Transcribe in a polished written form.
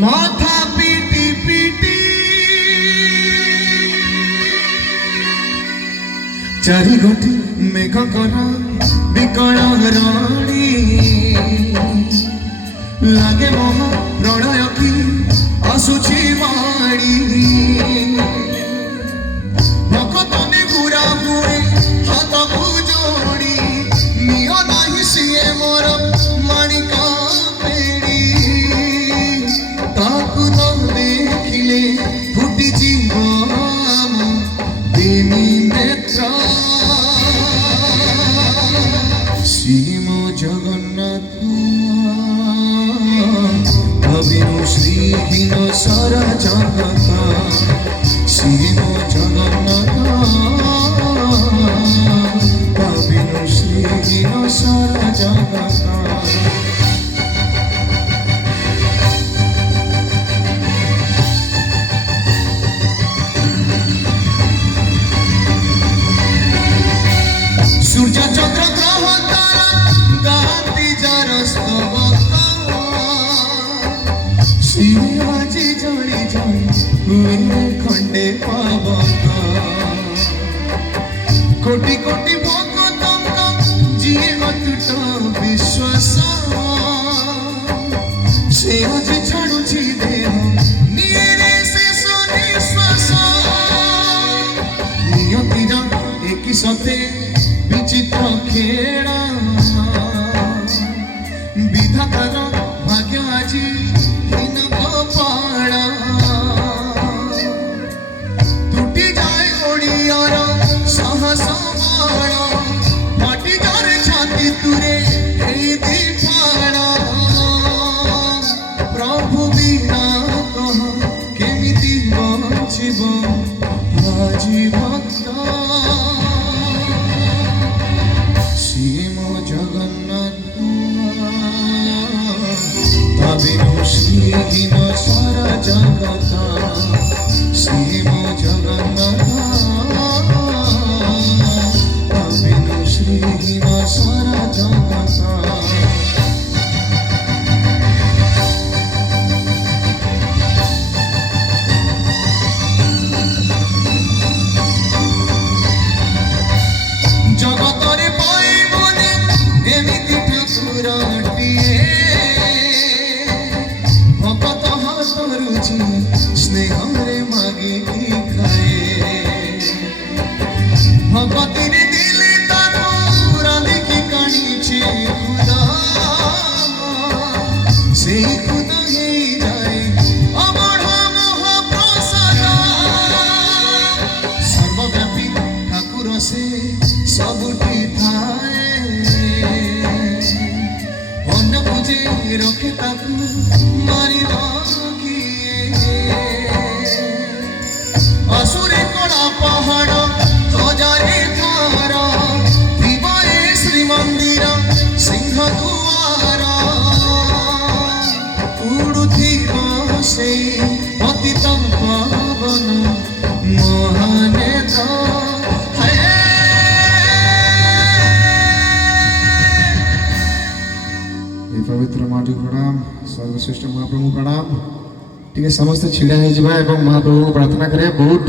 माथा PT PT चारि गोटी मेघ कर विकल रणी लागे मोह प्रणय की आसुची माड़ी भक्तने गुरा मुए हाथ को जोड़ी नियो नाही सिए मोर माणिका पेड़ी ताकु न देखिले फुटी जीव देनी नेत्र श्रीम जगन्नाथ अविनु श्रीहीन सारा जगत श्रीम जगन्नाथ अविनु श्रीहीन सारा जगत सूर्य चंद्र ग्रह तारा गाती जार स्तवक शिवाजी जड़ी जड़ी हुए खंडे पावक कोटि कोटि भक्तंक जिए अतुट विश्वास से आज छाड़ुची देह निरे शेष निश्वास नियतिरा एक सते विचित्र खेड़ा विधातार भाग्य आज हीन कपाड़ा टूटी जाए ओडियार साहस बाण फाटी जाए छाती तुरे दीपाड़ा प्रभु बिना कह केमिति बचिब आजी भक्त श्रीम जगन्नाथ अविनु श्रीहीन सारा जगत श्रीम जगन्नाथ अविनु श्रीहीन सारा जगत जगतरे पाइबने एमिति ठाकुरटिए भक्त हाथ रुचि स्नेहरे मागे खाए भगतिरे दिले तारो राधिकी काणीचे खुदा से खुदा हे जाए अबढ़ा महाप्रसाद सर्वव्यापी ठाकुर से सबुठी थाए अन्न पूजे रखे ताकू मारी असुरे कड़ा पहाड़ हजारे थार दिवाए श्री मंदिर सिंह दुआर उड़ुथिब से पतित पावन महानेता पवित्र माटी प्रणाम सर्वश्रेष्ठ महाप्रभु प्रणाम। ठीक है, समस्त छिड़ा हो महाप्रभु को प्रार्थना करें बहुत